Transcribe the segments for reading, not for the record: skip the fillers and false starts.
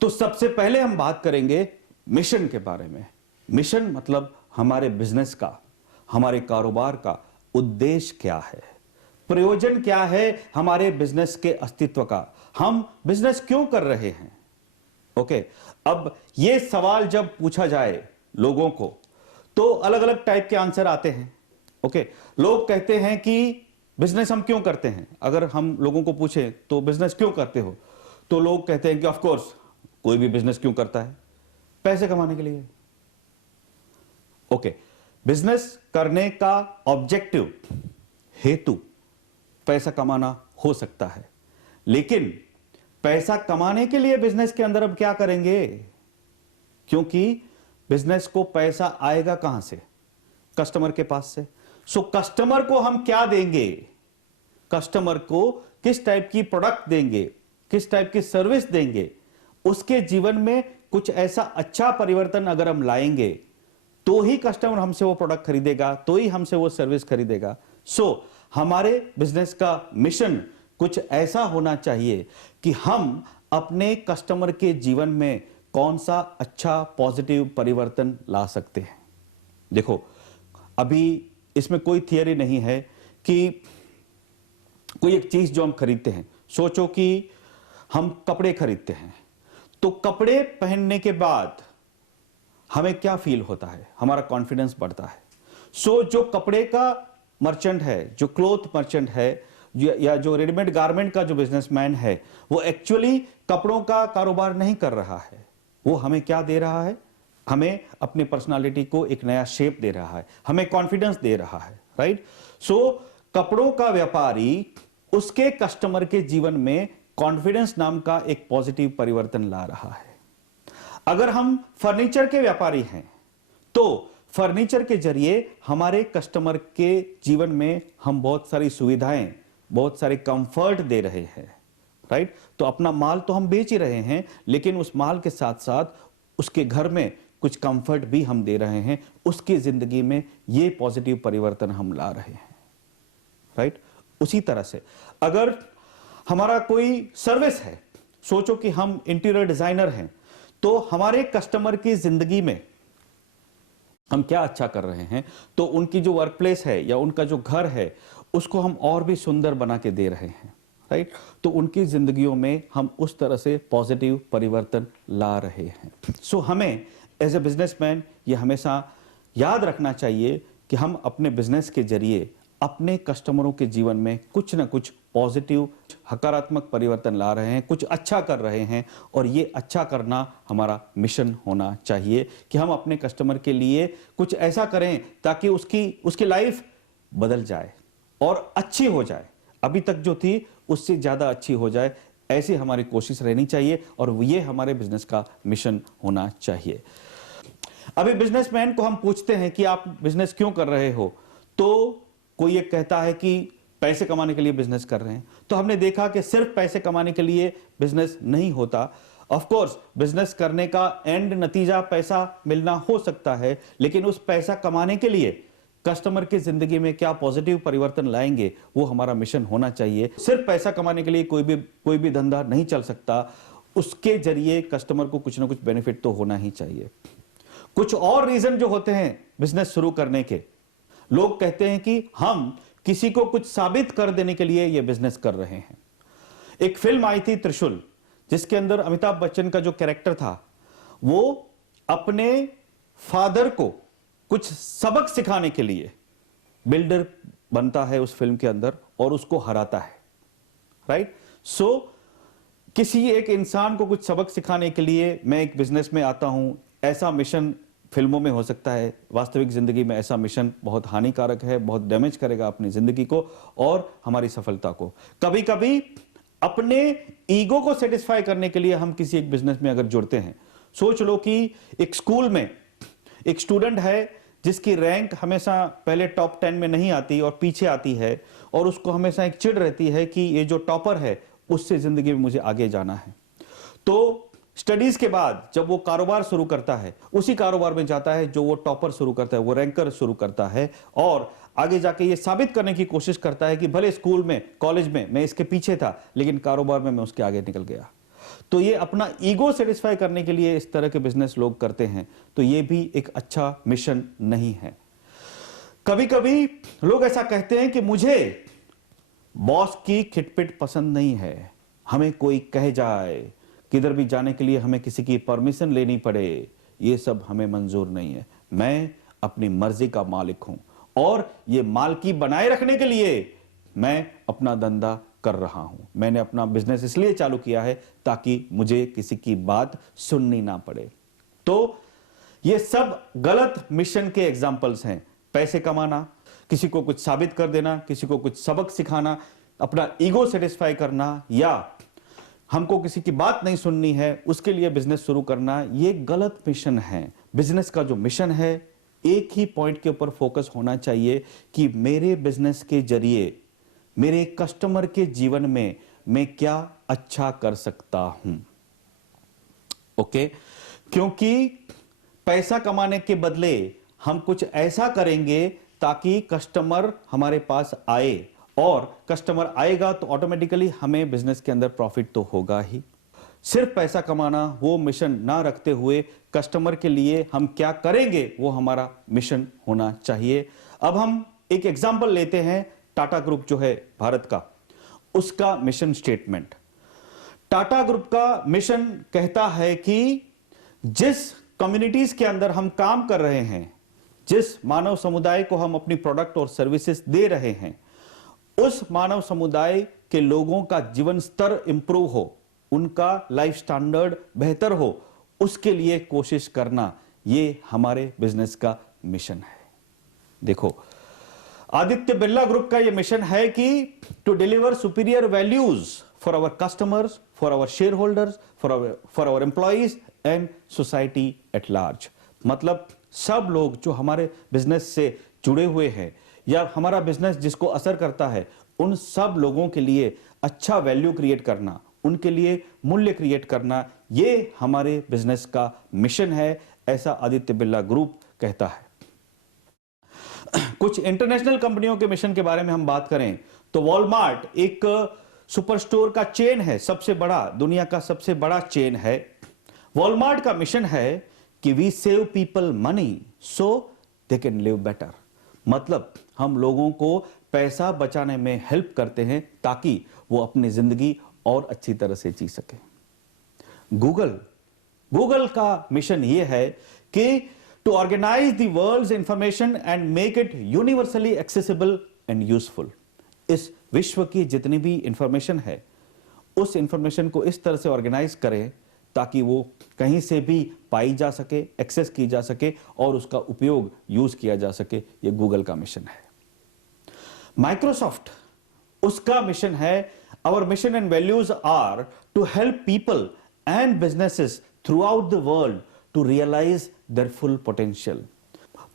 तो सबसे पहले हम बात करेंगे मिशन के बारे में। मिशन मतलब हमारे बिजनेस का, हमारे कारोबार का उद्देश्य क्या है, प्रयोजन क्या है हमारे बिजनेस के अस्तित्व का, हम बिजनेस क्यों कर रहे हैं। ओके, अब यह सवाल जब पूछा जाए लोगों को तो अलग अलग टाइप के आंसर आते हैं। ओके, लोग कहते हैं कि बिजनेस हम क्यों करते हैं। अगर हम लोगों को पूछें तो बिजनेस क्यों करते हो, तो लोग कहते हैं कि ऑफ कोर्स कोई भी बिजनेस क्यों करता है, पैसे कमाने के लिए। ओके, बिजनेस करने का ऑब्जेक्टिव, हेतु पैसा कमाना हो सकता है, लेकिन पैसा कमाने के लिए बिजनेस के अंदर अब क्या करेंगे, क्योंकि बिजनेस को पैसा आएगा कहां से, कस्टमर के पास से। सो कस्टमर को हम क्या देंगे, कस्टमर को किस टाइप की प्रोडक्ट देंगे, किस टाइप की सर्विस देंगे, उसके जीवन में कुछ ऐसा अच्छा परिवर्तन अगर हम लाएंगे तो ही कस्टमर हमसे वो प्रोडक्ट खरीदेगा, तो ही हमसे वो सर्विस खरीदेगा। सो हमारे बिजनेस का मिशन कुछ ऐसा होना चाहिए कि हम अपने कस्टमर के जीवन में कौन सा अच्छा पॉजिटिव परिवर्तन ला सकते हैं। देखो, अभी इसमें कोई थियरी नहीं है कि कोई एक चीज जो हम खरीदते हैं, सोचो कि हम कपड़े खरीदते हैं, तो कपड़े पहनने के बाद हमें क्या फील होता है, हमारा कॉन्फिडेंस बढ़ता है। सो जो कपड़े का मर्चेंट है, जो क्लोथ मर्चेंट है, या जो रेडीमेड गारमेंट का जो बिजनेसमैन है, वो एक्चुअली कपड़ों का कारोबार नहीं कर रहा है। वो हमें क्या दे रहा है, हमें अपनी पर्सनालिटी को एक नया शेप दे रहा है, हमें कॉन्फिडेंस दे रहा है, राइट। सो कपड़ों का व्यापारी उसके कस्टमर के जीवन में कॉन्फिडेंस नाम का एक पॉजिटिव परिवर्तन ला रहा है। अगर हम फर्नीचर के व्यापारी हैं तो फर्नीचर के जरिए हमारे कस्टमर के जीवन में हम बहुत सारी सुविधाएं, बहुत सारे कंफर्ट दे रहे हैं, राइट। तो अपना माल तो हम बेच ही रहे हैं, लेकिन उस माल के साथ साथ उसके घर में कुछ कंफर्ट भी हम दे रहे हैं, उसकी जिंदगी में ये पॉजिटिव परिवर्तन हम ला रहे हैं, राइट। उसी तरह से अगर हमारा कोई सर्विस है, सोचो कि हम इंटीरियर डिजाइनर हैं, तो हमारे कस्टमर की जिंदगी में हम क्या अच्छा कर रहे हैं, तो उनकी जो वर्क प्लेस है या उनका जो घर है उसको हम और भी सुंदर बना के दे रहे हैं, राइट। तो उनकी जिंदगियों में हम उस तरह से पॉजिटिव परिवर्तन ला रहे हैं। सो हमें एज ए बिजनेसमैन ये हमेशा याद रखना चाहिए कि हम अपने बिजनेस के जरिए अपने कस्टमरों के जीवन में कुछ ना कुछ पॉजिटिव, सकारात्मक परिवर्तन ला रहे हैं, कुछ अच्छा कर रहे हैं, और ये अच्छा करना हमारा मिशन होना चाहिए कि हम अपने कस्टमर के लिए कुछ ऐसा करें ताकि उसकी लाइफ बदल जाए और अच्छी हो जाए, अभी तक जो थी उससे ज्यादा अच्छी हो जाए। ऐसी हमारी कोशिश रहनी चाहिए और ये हमारे बिजनेस का मिशन होना चाहिए। अभी बिजनेसमैन को हम पूछते हैं कि आप बिजनेस क्यों कर रहे हो, तो कोई एक कहता है कि पैसे कमाने के लिए बिजनेस कर रहे हैं। तो हमने देखा कि सिर्फ पैसे कमाने के लिए बिजनेस नहीं होता। ऑफ कोर्स बिजनेस करने का एंड नतीजा पैसा मिलना हो सकता है, लेकिन उस पैसा कमाने के लिए कस्टमर की जिंदगी में क्या पॉजिटिव परिवर्तन लाएंगे, वो हमारा मिशन होना चाहिए। सिर्फ पैसा कमाने के लिए कोई भी धंधा नहीं चल सकता, उसके जरिए कस्टमर को कुछ ना कुछ बेनिफिट तो होना ही चाहिए। कुछ और रीजन जो होते हैं बिजनेस शुरू करने के, लोग कहते हैं कि हम किसी को कुछ साबित कर देने के लिए यह बिजनेस कर रहे हैं। एक फिल्म आई थी त्रिशूल, जिसके अंदर अमिताभ बच्चन का जो कैरेक्टर था वो अपने फादर को कुछ सबक सिखाने के लिए बिल्डर बनता है उस फिल्म के अंदर और उसको हराता है, राइट। सो किसी एक इंसान को कुछ सबक सिखाने के लिए मैं एक बिजनेस में आता हूं, ऐसा मिशन फिल्मों में हो सकता है, वास्तविक जिंदगी में ऐसा मिशन बहुत हानिकारक है, बहुत डैमेज करेगा अपनी जिंदगी को और हमारी सफलता को। कभी कभी अपने ईगो को सेटिस्फाई करने के लिए हम किसी एक बिजनेस में अगर जुड़ते हैं, सोच लो कि एक स्कूल में एक स्टूडेंट है जिसकी रैंक हमेशा पहले टॉप 10 में नहीं आती और पीछे आती है, और उसको हमेशा एक चिढ़ रहती है कि ये जो टॉपर है उससे जिंदगी में मुझे आगे जाना है। तो स्टडीज के बाद जब वो कारोबार शुरू करता है, उसी कारोबार में जाता है जो वो टॉपर शुरू करता है, वो रैंकर शुरू करता है, और आगे जाके ये साबित करने की कोशिश करता है कि भले स्कूल में कॉलेज में मैं इसके पीछे था लेकिन कारोबार में मैं उसके आगे निकल गया। तो ये अपना ईगो सेटिस्फाई करने के लिए इस तरह के बिजनेस लोग करते हैं, तो ये भी एक अच्छा मिशन नहीं है। कभी कभी लोग ऐसा कहते हैं कि मुझे बॉस की खिटपिट पसंद नहीं है, हमें कोई कह जाए, किधर भी जाने के लिए हमें किसी की परमिशन लेनी पड़े, ये सब हमें मंजूर नहीं है। मैं अपनी मर्जी का मालिक हूं और ये मालकी बनाए रखने के लिए मैं अपना धंधा कर रहा हूं। मैंने अपना बिजनेस इसलिए चालू किया है ताकि मुझे किसी की बात सुननी ना पड़े। तो ये सब गलत मिशन के एग्जाम्पल्स हैं। पैसे कमाना, किसी को कुछ साबित कर देना, किसी को कुछ सबक सिखाना, अपना ईगो सेटिस्फाई करना, या हमको किसी की बात नहीं सुननी है उसके लिए बिजनेस शुरू करना, ये गलत मिशन है। बिजनेस का जो मिशन है एक ही पॉइंट के ऊपर फोकस होना चाहिए कि मेरे बिजनेस के जरिए मेरे कस्टमर के जीवन में मैं क्या अच्छा कर सकता हूं। ओके, क्योंकि पैसा कमाने के बदले हम कुछ ऐसा करेंगे ताकि कस्टमर हमारे पास आए, और कस्टमर आएगा तो ऑटोमेटिकली हमें बिजनेस के अंदर प्रॉफिट तो होगा ही। सिर्फ पैसा कमाना वो मिशन ना रखते हुए कस्टमर के लिए हम क्या करेंगे वो हमारा मिशन होना चाहिए। अब हम एक एग्जांपल लेते हैं, टाटा ग्रुप जो है भारत का, उसका मिशन स्टेटमेंट। टाटा ग्रुप का मिशन कहता है कि जिस कम्युनिटीज के अंदर हम काम कर रहे हैं, जिस मानव समुदाय को हम अपनी प्रोडक्ट और सर्विसेज दे रहे हैं, उस मानव समुदाय के लोगों का जीवन स्तर इंप्रूव हो, उनका लाइफ स्टैंडर्ड बेहतर हो, उसके लिए कोशिश करना, ये हमारे बिजनेस का मिशन है। देखो, आदित्य बिरला ग्रुप का यह मिशन है कि to deliver superior values for our customers, for our shareholders, for our employees and society at large. मतलब सब लोग जो हमारे बिजनेस से जुड़े हुए हैं या हमारा बिजनेस जिसको असर करता है, उन सब लोगों के लिए अच्छा वैल्यू क्रिएट करना, उनके लिए मूल्य क्रिएट करना, ये हमारे बिजनेस का मिशन है, ऐसा आदित्य बिरला ग्रुप कहता है। कुछ इंटरनेशनल कंपनियों के मिशन के बारे में हम बात करें तो वॉलमार्ट एक सुपर स्टोर का चेन है, सबसे बड़ा, दुनिया का सबसे बड़ा चेन है। वॉलमार्ट का मिशन है कि we save people money so they can live better. मतलब हम लोगों को पैसा बचाने में हेल्प करते हैं ताकि वो अपनी जिंदगी और अच्छी तरह से जी सके। गूगल का मिशन ये है कि to organise the world's information and make it universally accessible and useful. इस विश्व की जितनी भी इंफॉर्मेशन है उस इंफॉर्मेशन को इस तरह से ऑर्गेनाइज करें ताकि वो कहीं से भी पाई जा सके, एक्सेस की जा सके और उसका उपयोग यूज किया जा सके। ये गूगल का मिशन है। माइक्रोसॉफ्ट, उसका मिशन है our mission and values are to help people and businesses throughout the world to realise their full potential.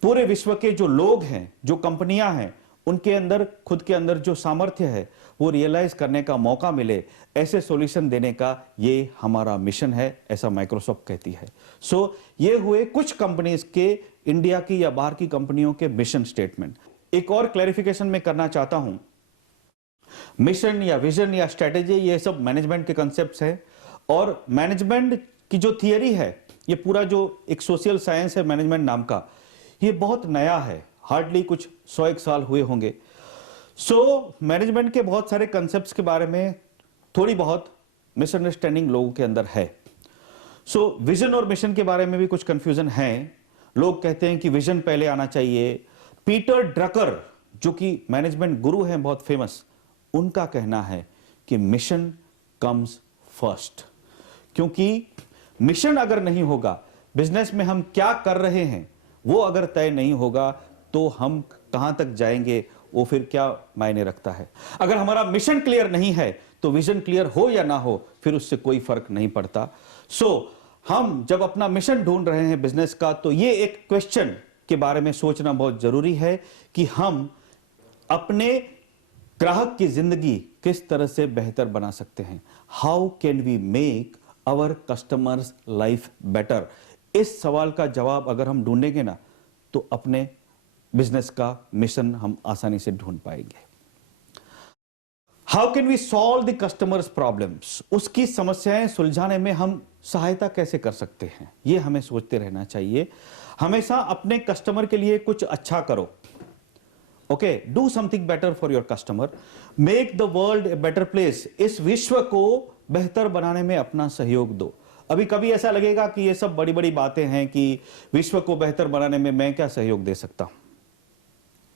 पूरे विश्व के जो लोग हैं, जो कंपनियां हैं, उनके अंदर, खुद के अंदर जो सामर्थ्य है वो रियलाइज करने का मौका मिले, ऐसे सॉल्यूशन देने का ये हमारा मिशन है, ऐसा माइक्रोसॉफ्ट कहती है। सो ये हुए कुछ कंपनीज के, इंडिया की या बाहर की कंपनियों के मिशन स्टेटमेंट। एक और क्लैरिफिकेशन मैं करना चाहता हूं, मिशन या विजन या स्ट्रेटेजी ये सब मैनेजमेंट के कंसेप्ट्स हैं, और मैनेजमेंट की जो थियरी है, ये पूरा जो एक सोशल साइंस है मैनेजमेंट नाम का, ये बहुत नया है, हार्डली कुछ 100 साल हुए होंगे। सो मैनेजमेंट के बहुत सारे कंसेप्ट्स के बारे में थोड़ी बहुत मिसअंडरस्टैंडिंग लोगों के अंदर है। सो विजन और मिशन के बारे में भी कुछ कंफ्यूजन है। लोग कहते हैं कि विजन पहले आना चाहिए। पीटर ड्रकर जो कि मैनेजमेंट गुरु हैं बहुत फेमस, उनका कहना है कि मिशन कम्स फर्स्ट, क्योंकि मिशन अगर नहीं होगा, बिजनेस में हम क्या कर रहे हैं वो अगर तय नहीं होगा तो हम कहां तक जाएंगे, वो फिर क्या मायने रखता है। अगर हमारा मिशन क्लियर नहीं है तो विजन क्लियर हो या ना हो फिर उससे कोई फर्क नहीं पड़ता। हम जब अपना मिशन ढूंढ रहे हैं बिजनेस का, तो ये एक क्वेश्चन के बारे में सोचना बहुत जरूरी है कि हम अपने ग्राहक की जिंदगी किस तरह से बेहतर बना सकते हैं। How can we make our customers life better. इस सवाल का जवाब अगर हम ढूंढेंगे ना तो अपने बिजनेस का मिशन हम आसानी से ढूंढ पाएंगे। How can we solve the customers problems. उसकी समस्याएं सुलझाने में हम सहायता कैसे कर सकते हैं, यह हमें सोचते रहना चाहिए। हमेशा अपने कस्टमर के लिए कुछ अच्छा करो। Okay, do something better for your customer, make the world a better place. इस विश्व को बेहतर बनाने में अपना सहयोग दो। अभी कभी ऐसा लगेगा कि ये सब बड़ी बड़ी बातें हैं कि विश्व को बेहतर बनाने में मैं क्या सहयोग दे सकता हूं।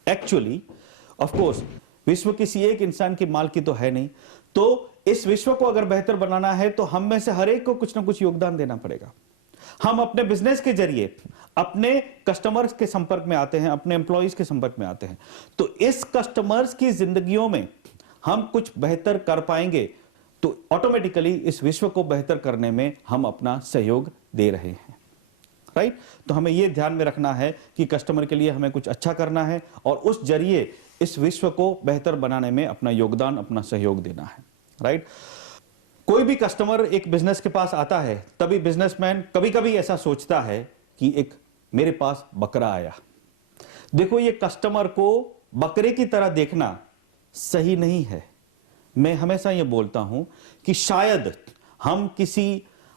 एक्चुअली ऑफ कोर्स विश्व किसी एक इंसान की मालकी तो है नहीं, तो इस विश्व को अगर बेहतर बनाना है तो हम में से हर एक को कुछ ना कुछ योगदान देना पड़ेगा। हम अपने बिजनेस के जरिए अपने कस्टमर्स के संपर्क में आते हैं, अपने एम्प्लॉइज के संपर्क में आते हैं, तो इस कस्टमर्स की जिंदगियों में हम कुछ बेहतर कर पाएंगे तो ऑटोमेटिकली इस विश्व को बेहतर करने में हम अपना सहयोग दे रहे हैं। राइट? तो हमें यह ध्यान में रखना है कि कस्टमर के लिए हमें कुछ अच्छा करना है और उस जरिए इस विश्व को बेहतर बनाने में अपना योगदान, अपना सहयोग देना है। राइट? कोई भी कस्टमर एक बिजनेस के पास आता है, तभी बिजनेसमैन कभी कभी ऐसा सोचता है कि एक मेरे पास बकरा आया। देखो, ये कस्टमर को बकरे की तरह देखना सही नहीं है। मैं हमेशा ये बोलता हूं कि शायद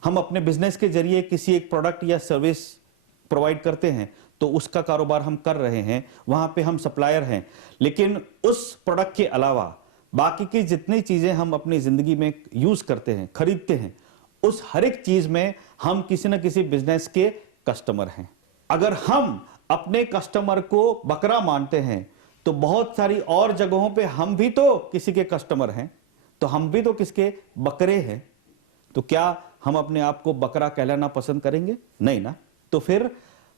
हम अपने बिजनेस के जरिए किसी एक प्रोडक्ट या सर्विस प्रोवाइड करते हैं तो उसका कारोबार हम कर रहे हैं, वहां पे हम सप्लायर हैं, लेकिन उस प्रोडक्ट के अलावा बाकी की जितनी चीजें हम अपनी जिंदगी में यूज करते हैं, खरीदते हैं, उस हर एक चीज में हम किसी न किसी बिजनेस के कस्टमर हैं। अगर हम अपने कस्टमर को बकरा मानते हैं तो बहुत सारी और जगहों पे हम भी तो किसी के कस्टमर हैं, तो हम भी तो किसके बकरे हैं। तो क्या हम अपने आप को बकरा कहलाना पसंद करेंगे? नहीं ना। तो फिर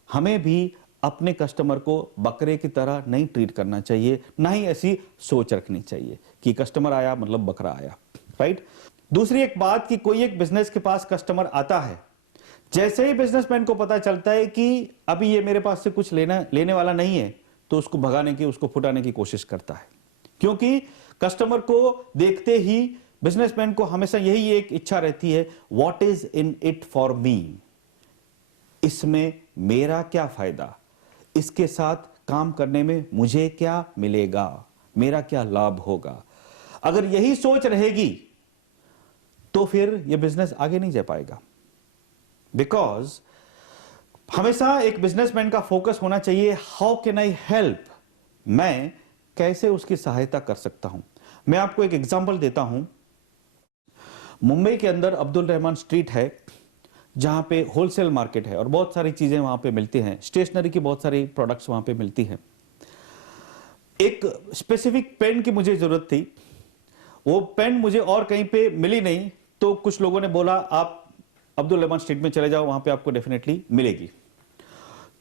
हमें भी अपने कस्टमर को बकरे की तरह नहीं ट्रीट करना चाहिए, ना ही ऐसी सोच रखनी चाहिए कि कस्टमर आया मतलब बकरा आया। राइट? दूसरी एक बात कि कोई एक बिजनेस के पास कस्टमर आता है, जैसे ही बिजनेसमैन को पता चलता है कि अभी ये मेरे पास से कुछ लेने वाला नहीं है, तो उसको भगाने की, उसको फुटाने की कोशिश करता है। क्योंकि कस्टमर को देखते ही बिजनेसमैन को हमेशा यही एक इच्छा रहती है, what is in it for me. इसमें मेरा क्या फायदा, इसके साथ काम करने में मुझे क्या मिलेगा, मेरा क्या लाभ होगा। अगर यही सोच रहेगी तो फिर यह बिजनेस आगे नहीं जा पाएगा। बिकॉज हमेशा एक बिजनेसमैन का फोकस होना चाहिए, हाउ कैन आई हेल्प, मैं कैसे उसकी सहायता कर सकता हूं। मैं आपको एक एग्जांपल देता हूं। मुंबई के अंदर अब्दुल रहमान स्ट्रीट है, जहां पे होलसेल मार्केट है और बहुत सारी चीजें वहां पे मिलती हैं, स्टेशनरी की बहुत सारी प्रोडक्ट्स वहां पे मिलती हैं। एक स्पेसिफिक पेन की मुझे जरूरत थी, वो पेन मुझे और कहीं पे मिली नहीं, तो कुछ लोगों ने बोला आप अब्दुल रहमान स्ट्रीट में चले जाओ, वहां पे आपको डेफिनेटली मिलेगी।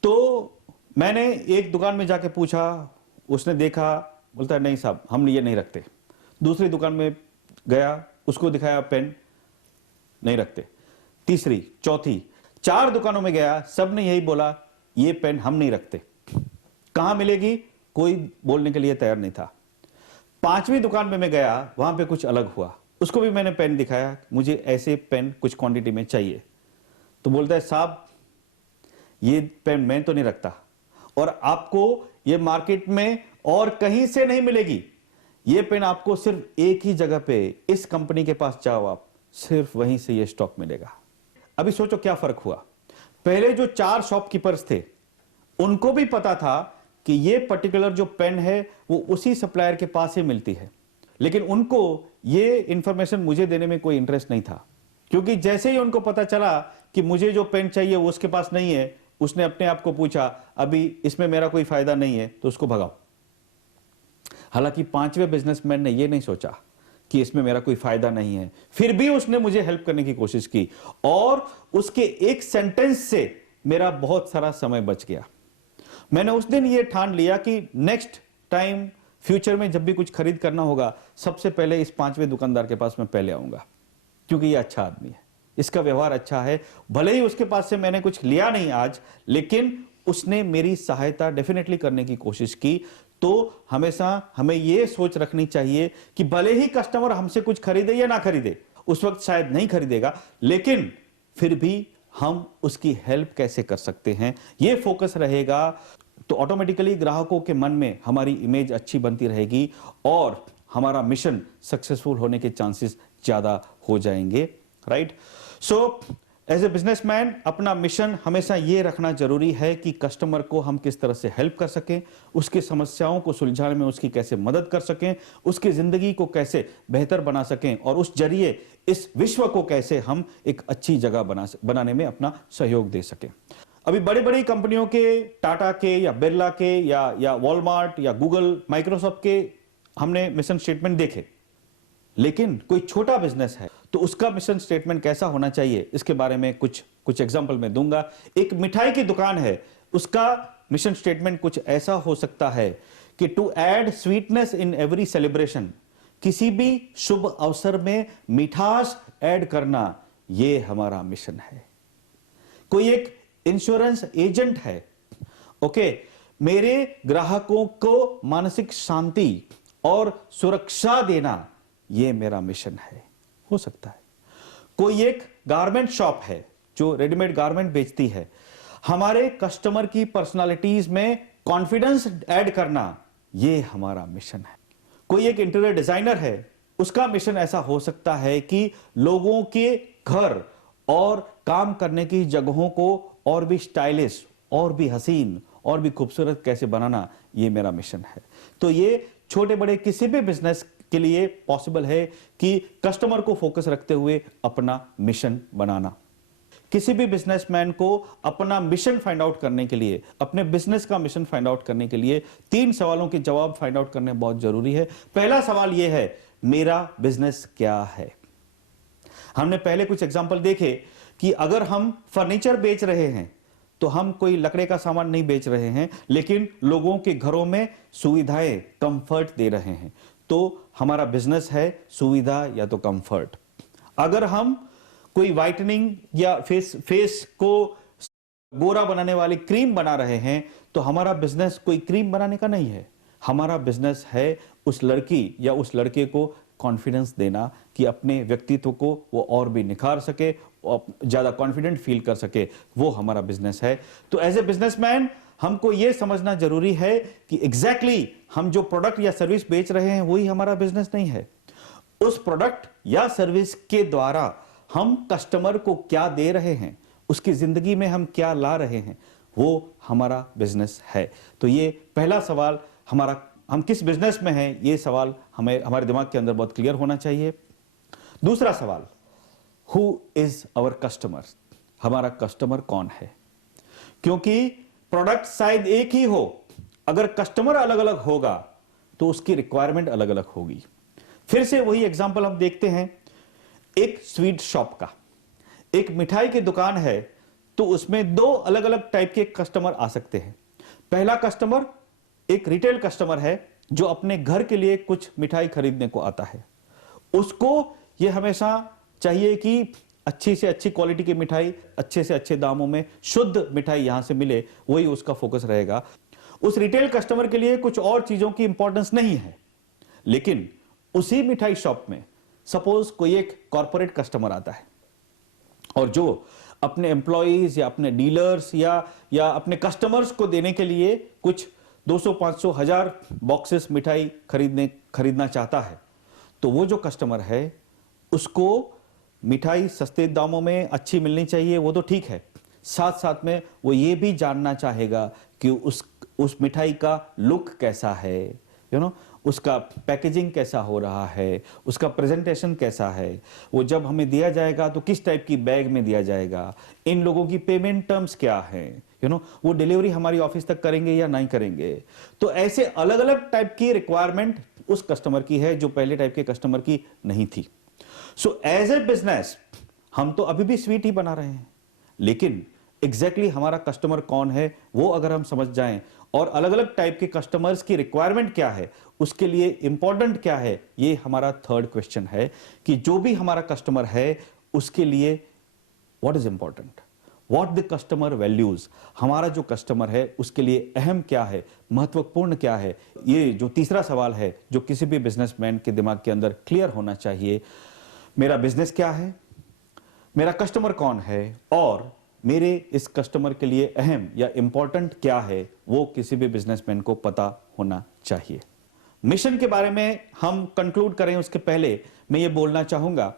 तो मैंने एक दुकान में जाके पूछा, उसने देखा, बोलता है नहीं साहब हम ये नहीं रखते। दूसरी दुकान में गया, उसको दिखाया पेन, नहीं रखते। तीसरी, चौथी, 4 दुकानों में गया, सब ने यही बोला ये पेन हम नहीं रखते। कहां मिलेगी, कोई बोलने के लिए तैयार नहीं था। 5वीं दुकान में मैं गया, वहां पे कुछ अलग हुआ, उसको भी मैंने पेन दिखाया, मुझे ऐसे पेन कुछ क्वांटिटी में चाहिए। तो बोलता है साहब ये पेन मैं तो नहीं रखता और आपको ये मार्केट में और कहीं से नहीं मिलेगी। ये पेन आपको सिर्फ एक ही जगह पे, इस कंपनी के पास जाओ आप, सिर्फ वहीं से ये स्टॉक मिलेगा। अभी सोचो क्या फर्क हुआ। पहले जो 4 शॉपकीपर्स थे उनको भी पता था कि ये पर्टिकुलर जो पेन है वो उसी सप्लायर के पास ही मिलती है, लेकिन उनको ये इंफॉर्मेशन मुझे देने में कोई इंटरेस्ट नहीं था, क्योंकि जैसे ही उनको पता चला कि मुझे जो पेन चाहिए वो उसके पास नहीं है, उसने अपने आप को पूछा अभी इसमें मेरा कोई फायदा नहीं है तो उसको भगाओ। हालांकि पांचवें बिजनेसमैन ने ये नहीं सोचा कि इसमें मेरा कोई फायदा नहीं है, फिर भी उसने मुझे हेल्प करने की कोशिश की और उसके एक सेंटेंस से मेरा बहुत सारा समय बच गया। मैंने उस दिन ये ठान लिया कि नेक्स्ट टाइम फ्यूचर में जब भी कुछ खरीद करना होगा, सबसे पहले इस पांचवें दुकानदार के पास मैं पहले आऊंगा, क्योंकि ये अच्छा आदमी है, इसका व्यवहार अच्छा है। भले ही उसके पास से मैंने कुछ लिया नहीं आज, लेकिन उसने मेरी सहायता डेफिनेटली करने की कोशिश की। तो हमेशा हमें यह सोच रखनी चाहिए कि भले ही कस्टमर हमसे कुछ खरीदे या ना खरीदे, उस वक्त शायद नहीं खरीदेगा, लेकिन फिर भी हम उसकी हेल्प कैसे कर सकते हैं, यह फोकस रहेगा, तो ऑटोमेटिकली ग्राहकों के मन में हमारी इमेज अच्छी बनती रहेगी और हमारा मिशन सक्सेसफुल होने के चांसेस ज्यादा हो जाएंगे। Right? So as a businessman अपना मिशन हमेशा यह रखना जरूरी है कि कस्टमर को हम किस तरह से हेल्प कर सकें, उसकी समस्याओं को सुलझाने में उसकी कैसे मदद कर सकें, उसकी जिंदगी को कैसे बेहतर बना सकें और उस जरिए इस विश्व को कैसे हम एक अच्छी जगह बनाने में अपना सहयोग दे सकें। अभी बड़ी बड़ी कंपनियों के, टाटा के या बिरला के या वॉलमार्ट या गूगल, माइक्रोसॉफ्ट के हमने मिशन स्टेटमेंट देखे, लेकिन कोई छोटा बिजनेस है तो उसका मिशन स्टेटमेंट कैसा होना चाहिए, इसके बारे में कुछ एग्जांपल मैं दूंगा। एक मिठाई की दुकान है, उसका मिशन स्टेटमेंट कुछ ऐसा हो सकता है कि to add sweetness in every celebration, किसी भी शुभ अवसर में मिठास ऐड करना, यह हमारा मिशन है। कोई एक इंश्योरेंस एजेंट है, ओके, मेरे ग्राहकों को मानसिक शांति और सुरक्षा देना, यह मेरा मिशन है, हो सकता है। कोई एक गारमेंट शॉप है जो रेडीमेड गारमेंट बेचती है, हमारे कस्टमर की पर्सनालिटीज में कॉन्फिडेंस ऐड करना, यह हमारा मिशन है। कोई एक इंटीरियर डिजाइनर है, उसका मिशन ऐसा हो सकता है कि लोगों के घर और काम करने की जगहों को और भी स्टाइलिश और भी हसीन और भी खूबसूरत कैसे बनाना, यह मेरा मिशन है। तो ये छोटे बड़े किसी भी बिजनेस के लिए पॉसिबल है कि कस्टमर को फोकस रखते हुए अपना मिशन बनाना। किसी भी बिजनेसमैन को अपना मिशन फाइंड आउट करने के लिए, अपने बिजनेस का मिशन फाइंड आउट करने के लिए 3 सवालों के जवाब फाइंड आउट करने बहुत जरूरी है। पहला सवाल यह है, मेरा बिजनेस क्या है? हमने पहले कुछ एग्जांपल देखे कि अगर हम फर्नीचर बेच रहे हैं तो हम कोई लकड़े का सामान नहीं बेच रहे हैं, लेकिन लोगों के घरों में सुविधाएं, कंफर्ट दे रहे हैं, तो हमारा बिजनेस है सुविधा या तो कंफर्ट। अगर हम कोई वाइटनिंग या फेस को गोरा बनाने वाली क्रीम बना रहे हैं तो हमारा बिजनेस कोई क्रीम बनाने का नहीं है, हमारा बिजनेस है उस लड़की या उस लड़के को कॉन्फिडेंस देना कि अपने व्यक्तित्व को वो और भी निखार सके, ज्यादा कॉन्फिडेंट फील कर सके, वो हमारा बिजनेस है। तो एज ए बिजनेसमैन हमको यह समझना जरूरी है कि एग्जैक्टली हम जो प्रोडक्ट या सर्विस बेच रहे हैं वही हमारा बिजनेस नहीं है। उस प्रोडक्ट या सर्विस के द्वारा हम कस्टमर को क्या दे रहे हैं, उसकी जिंदगी में हम क्या ला रहे हैं, वो हमारा बिजनेस है। तो ये पहला सवाल हमारा, हम किस बिजनेस में हैं, ये सवाल हमें हमारे दिमाग के अंदर बहुत क्लियर होना चाहिए। दूसरा सवाल, हु इज आवर कस्टमर? हमारा कस्टमर कौन है? क्योंकि प्रोडक्ट शायद एक ही हो, अगर कस्टमर अलग अलग होगा तो उसकी रिक्वायरमेंट अलग अलग होगी। फिर से वही एग्जांपल हम देखते हैं, एक स्वीट शॉप का, एक मिठाई की दुकान है तो उसमें 2 अलग अलग टाइप के कस्टमर आ सकते हैं। पहला कस्टमर एक रिटेल कस्टमर है जो अपने घर के लिए कुछ मिठाई खरीदने को आता है। उसको यह हमेशा चाहिए कि अच्छी से अच्छी क्वालिटी की मिठाई, अच्छे से अच्छे दामों में शुद्ध मिठाई यहां से मिले, वही उसका फोकस रहेगा। उस रिटेल कस्टमर के लिए कुछ और चीजों की इंपॉर्टेंस नहीं है, लेकिन उसी मिठाई शॉप में सपोज कोई एक कॉर्पोरेट कस्टमर आता है और जो अपने एम्प्लॉइज या अपने डीलर्स या अपने कस्टमर्स को देने के लिए कुछ 200, 500, 1000 बॉक्सेस मिठाई खरीदना चाहता है, तो वो जो कस्टमर है उसको मिठाई सस्ते दामों में अच्छी मिलनी चाहिए, वो तो ठीक है, साथ साथ में वो ये भी जानना चाहेगा कि उस मिठाई का लुक कैसा है, उसका पैकेजिंग कैसा हो रहा है, उसका प्रेजेंटेशन कैसा है, वो जब हमें दिया जाएगा तो किस टाइप की बैग में दिया जाएगा, इन लोगों की पेमेंट टर्म्स क्या हैं, वो डिलीवरी हमारी ऑफिस तक करेंगे या नहीं करेंगे। तो ऐसे अलग अलग टाइप की रिक्वायरमेंट उस कस्टमर की है जो पहले टाइप के कस्टमर की नहीं थी। सो एज ए बिजनेस हम तो अभी भी स्वीट ही बना रहे हैं, लेकिन एग्जैक्टली हमारा कस्टमर कौन है वो अगर हम समझ जाएं और अलग अलग टाइप के कस्टमर्स की रिक्वायरमेंट क्या है, उसके लिए इंपॉर्टेंट क्या है, ये हमारा थर्ड क्वेश्चन है कि जो भी हमारा कस्टमर है उसके लिए what is important, what the customer values, हमारा जो कस्टमर है उसके लिए अहम क्या है, महत्वपूर्ण क्या है। ये जो तीसरा सवाल है जो किसी भी बिजनेसमैन के दिमाग के अंदर क्लियर होना चाहिए, मेरा बिजनेस क्या है, मेरा कस्टमर कौन है और मेरे इस कस्टमर के लिए अहम या इंपॉर्टेंट क्या है, वो किसी भी बिजनेसमैन को पता होना चाहिए। मिशन के बारे में हम कंक्लूड करें उसके पहले मैं ये बोलना चाहूंगा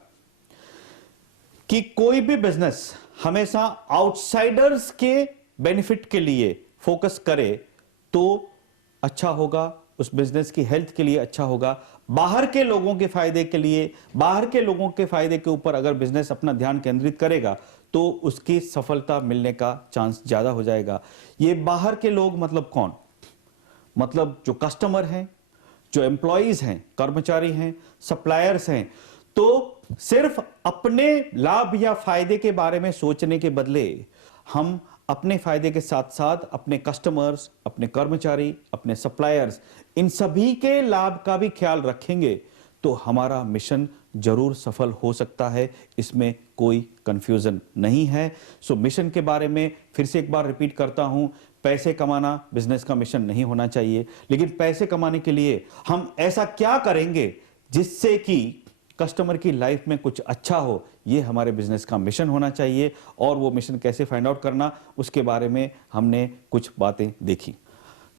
कि कोई भी बिजनेस हमेशा आउटसाइडर्स के बेनिफिट के लिए फोकस करे तो अच्छा होगा, उस बिजनेस की हेल्थ के लिए अच्छा होगा। बाहर के लोगों के फायदे के लिए, बाहर के लोगों के फायदे के ऊपर अगर बिजनेस अपना ध्यान केंद्रित करेगा तो उसकी सफलता मिलने का चांस ज्यादा हो जाएगा। ये बाहर के लोग मतलब कौन, मतलब जो कस्टमर हैं, जो एम्प्लॉइज हैं, कर्मचारी हैं, सप्लायर्स हैं। तो सिर्फ अपने लाभ या फायदे के बारे में सोचने के बदले हम अपने फायदे के साथ साथ अपने कस्टमर्स, अपने कर्मचारी, अपने सप्लायर्स, इन सभी के लाभ का भी ख्याल रखेंगे तो हमारा मिशन जरूर सफल हो सकता है, इसमें कोई कंफ्यूजन नहीं है। सो मिशन के बारे में फिर से एक बार रिपीट करता हूं, पैसे कमाना बिजनेस का मिशन नहीं होना चाहिए, लेकिन पैसे कमाने के लिए हम ऐसा क्या करेंगे जिससे कि कस्टमर की लाइफ में कुछ अच्छा हो, ये हमारे बिजनेस का मिशन होना चाहिए। और वो मिशन कैसे फाइंड आउट करना, उसके बारे में हमने कुछ बातें देखी।